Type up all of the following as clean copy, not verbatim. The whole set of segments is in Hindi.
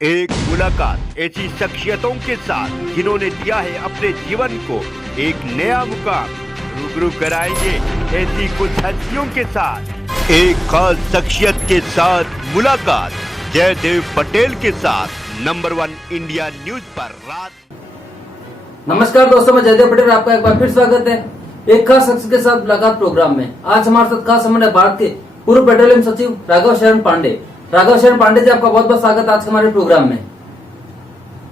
एक मुलाकात ऐसी शख्सियतों के साथ जिन्होंने दिया है अपने जीवन को एक नया मुकाम। रूबरू कराएंगे ऐसी कुछ हस्तियों के साथ एक खास शख्सियत के साथ मुलाकात। जयदेव पटेल के साथ नंबर 1 इंडिया न्यूज पर रात। नमस्कार दोस्तों, मैं जयदेव पटेल, आपका एक बार फिर स्वागत है एक खास शख्स के साथ मुलाकात प्रोग्राम में। आज हमारे साथ खास संबंध है भारत के पूर्व पेट्रोलियम सचिव राघव शरण पांडे। राघव शरण पांडे जी, आपका बहुत बहुत स्वागत है आज के हमारे प्रोग्राम में।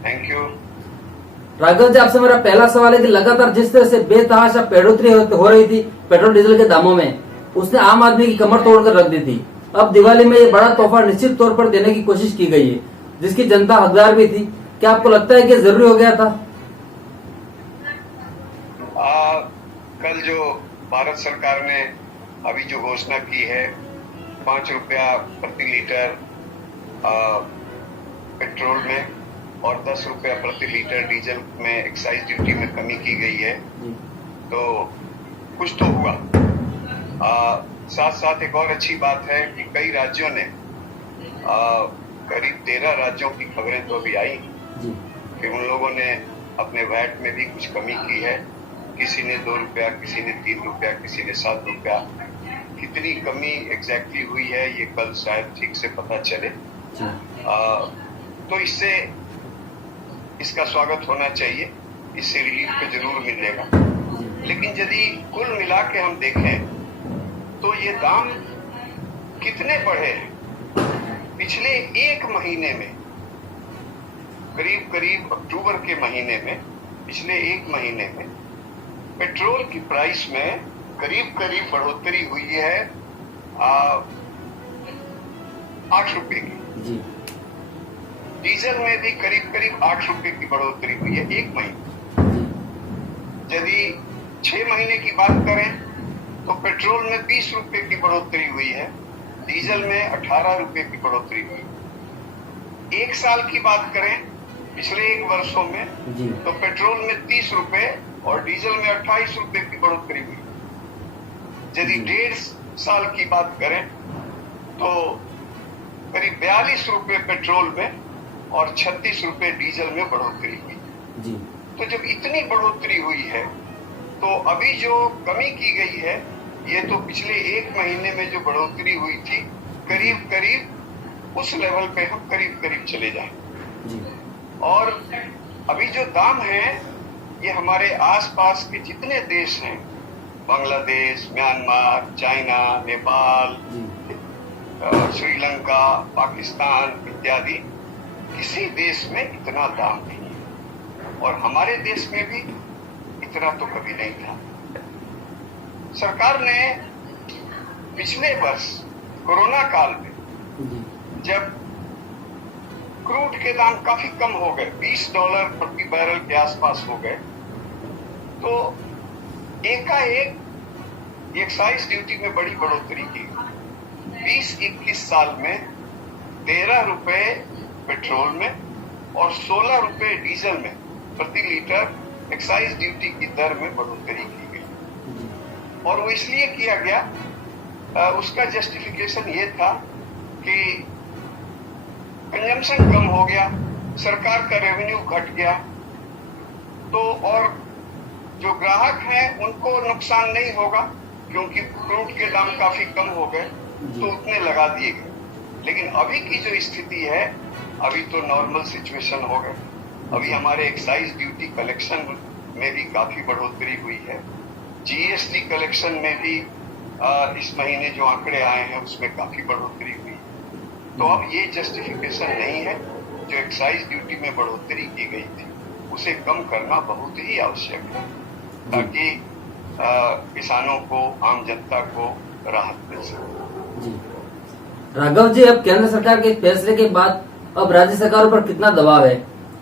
Thank you. राघव जी, आपसे मेरा पहला सवाल है कि लगातार जिस तरह से बेतहाशा बढ़ोतरी हो रही थी पेट्रोल डीजल के दामों में, उसने आम आदमी की कमर तोड़कर रख दी थी। अब दिवाली में ये बड़ा तोहफा निश्चित तौर पर देने की कोशिश की गई है, जिसकी जनता हकदार भी थी। क्या आपको लगता है कि जरूरी हो गया था? कल जो भारत सरकार ने अभी जो घोषणा की है 5 रुपया प्रति लीटर पेट्रोल में और 10 रुपया प्रति लीटर डीजल में एक्साइज ड्यूटी में कमी की गई है, तो कुछ तो हुआ। साथ साथ एक और अच्छी बात है कि कई राज्यों ने करीब 13 राज्यों की खबरें तो अभी आई कि उन लोगों ने अपने वैट में भी कुछ कमी की है। किसी ने 2 रुपया, किसी ने 3 रुपया, किसी ने 7 रुपया। कितनी कमी एग्जैक्टली हुई है ये कल शायद ठीक से पता चले। तो इससे इसका स्वागत होना चाहिए, इससे रिलीफ तो जरूर मिलेगा। लेकिन यदि कुल मिला के हम देखें तो ये दाम कितने बढ़े हैं पिछले एक महीने में। करीब अक्टूबर के महीने में, पिछले एक महीने में पेट्रोल की प्राइस में करीब बढ़ोतरी हुई है 8 रुपए की। डीजल में भी करीब 8 रुपए की बढ़ोतरी हुई है एक महीने। यदि 6 महीने की बात करें तो पेट्रोल में 20 रुपए की बढ़ोतरी हुई है, डीजल में 18 रुपए की बढ़ोतरी हुई। एक साल की बात करें पिछले 1 वर्षों में तो पेट्रोल में 30 रुपए और डीजल में 28 रुपए की बढ़ोतरी हुई। यदि 1.5 साल की बात करें तो करीब 42 रुपए पेट्रोल में और 36 रुपए डीजल में बढ़ोतरी हुई। तो जब इतनी बढ़ोतरी हुई है तो अभी जो कमी की गई है ये तो पिछले एक महीने में जो बढ़ोतरी हुई थी करीब उस लेवल पे हम करीब चले जाएं। और अभी जो दाम है ये हमारे आसपास के जितने देश हैं, बांग्लादेश, म्यांमार, चाइना, नेपाल, श्रीलंका, पाकिस्तान इत्यादि, किसी देश में इतना दाम नहीं है और हमारे देश में भी इतना तो कभी नहीं था। सरकार ने पिछले वर्ष कोरोना काल में जब क्रूड के दाम काफी कम हो गए, $20 प्रति बैरल के आसपास हो गए, तो एकाएक एक्साइज ड्यूटी में बड़ी बढ़ोतरी की। 20-21 साल में 13 रुपए पेट्रोल में और 16 रुपए डीजल में प्रति लीटर एक्साइज ड्यूटी की दर में बढ़ोतरी की गई। और वो इसलिए किया गया, उसका जस्टिफिकेशन ये था कि कंजम्पशन कम हो गया, सरकार का रेवेन्यू घट गया, तो और जो ग्राहक हैं उनको नुकसान नहीं होगा क्योंकि क्रूड के दाम काफी कम हो गए तो उतने लगा दिए गए। लेकिन अभी की जो स्थिति है, अभी तो नॉर्मल सिचुएशन हो गए। अभी हमारे एक्साइज ड्यूटी कलेक्शन में भी काफी बढ़ोतरी हुई है। जीएसटी कलेक्शन में भी इस महीने जो आंकड़े आए हैं उसमें काफी बढ़ोतरी हुई। तो अब ये जस्टिफिकेशन नहीं है। जो एक्साइज ड्यूटी में बढ़ोतरी की गई थी उसे कम करना बहुत ही आवश्यक है ताकि किसानों को, आम जनता को राहत मिल सके। राघव जी, अब केंद्र सरकार के फैसले के बाद अब राज्य सरकारों पर कितना दबाव है?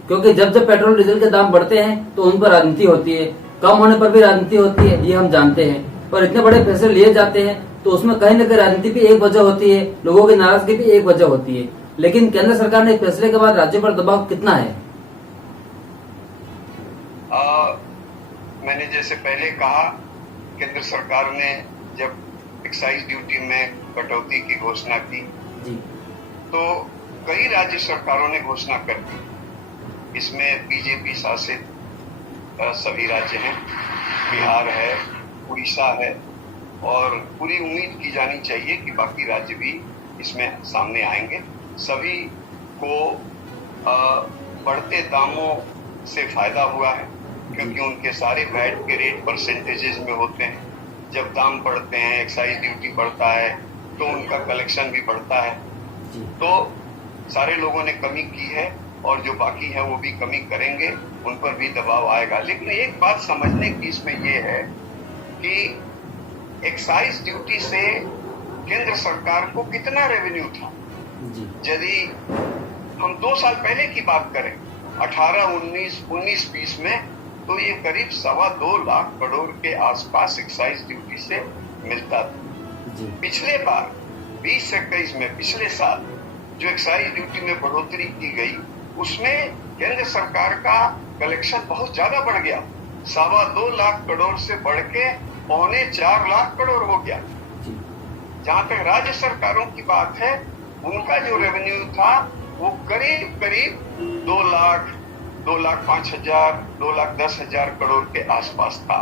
क्योंकि जब पेट्रोल डीजल के दाम बढ़ते हैं तो उन पर राजनीति होती है, कम होने पर भी राजनीति होती है, ये हम जानते हैं। पर इतने बड़े फैसले लिए जाते हैं तो उसमें कहीं न कहीं राजनीति भी एक वजह होती है, लोगों की नाराजगी भी एक वजह होती है। लेकिन केंद्र सरकार ने फैसले के बाद राज्यों पर दबाव कितना है? मैंने जैसे पहले कहा, केंद्र सरकार ने जब एक्साइज ड्यूटी में कटौती की घोषणा की तो कई राज्य सरकारों ने घोषणा कर दी। इसमें बीजेपी शासित सभी राज्य हैं, बिहार है, उड़ीसा है, और पूरी उम्मीद की जानी चाहिए कि बाकी राज्य भी इसमें सामने आएंगे। सभी को बढ़ते दामों से फायदा हुआ है, क्योंकि उनके सारे वैट के रेट परसेंटेजेस में होते हैं। जब दाम बढ़ते हैं, एक्साइज ड्यूटी बढ़ता है, तो उनका कलेक्शन भी बढ़ता है। तो सारे लोगों ने कमी की है, और जो बाकी है वो भी कमी करेंगे, उन पर भी दबाव आएगा। लेकिन एक बात समझने की इसमें ये है कि एक्साइज ड्यूटी से केंद्र सरकार को कितना रेवेन्यू था। यदि हम 2 साल पहले की बात करें, 18, 19, 19-20 में, तो ये करीब 2.25 लाख करोड़ के आसपास एक्साइज ड्यूटी से मिलता था। पिछले बार 20-21 में, पिछले साल जो एक्साइज ड्यूटी में बढ़ोतरी की गई, उसमें केंद्र सरकार का कलेक्शन बहुत ज्यादा बढ़ गया। 2.25 लाख करोड़ से बढ़ के 3.25 लाख करोड़ हो गया। जहां तक राज्य सरकारों की बात है, उनका जो रेवेन्यू था वो करीब 2 लाख, 2,05,000, 2,10,000 करोड़ के आसपास था।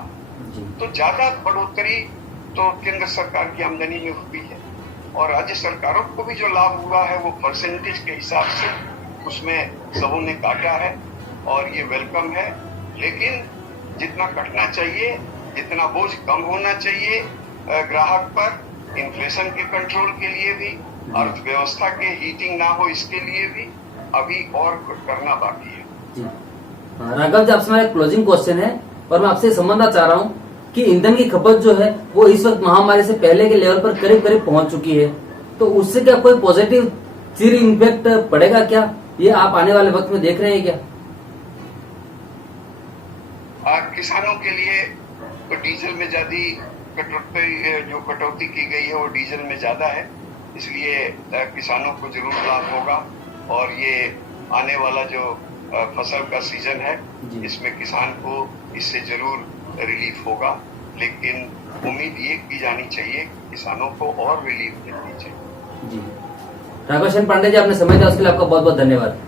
तो ज्यादा बढ़ोतरी तो केंद्र सरकार की आमदनी में हुई है, और राज्य सरकारों को भी जो लाभ हुआ है वो परसेंटेज के हिसाब से उसमें सबों ने काटा है, और ये वेलकम है। लेकिन जितना कटना चाहिए, जितना बोझ कम होना चाहिए ग्राहक पर, इन्फ्लेशन के कंट्रोल के लिए भी, अर्थव्यवस्था के हीटिंग ना हो इसके लिए भी अभी और करना बाकी है। राघव जी, आपसे मेरा क्लोजिंग क्वेश्चन है, और मैं आपसे समझना चाह रहा हूँ कि ईंधन की खपत जो है वो इस वक्त महामारी से पहले के लेवल पर करीब करीब पहुंच चुकी है, तो उससे क्या कोई पॉजिटिव चिर इम्पैक्ट पड़ेगा क्या? ये आप आने वाले वक्त में देख रहे हैं क्या? किसानों के लिए तो डीजल में जो कटौती की गई है वो डीजल में ज्यादा है, इसलिए किसानों को जरूर लाभ होगा। और ये आने वाला जो फसल का सीजन है, इसमें किसान को इससे जरूर रिलीफ होगा। लेकिन उम्मीद ये की जानी चाहिए कि किसानों को और रिलीफ मिलनी चाहिए। जी, राघव पांडे जी, आपने समय दिया उसके लिए आपका बहुत बहुत धन्यवाद।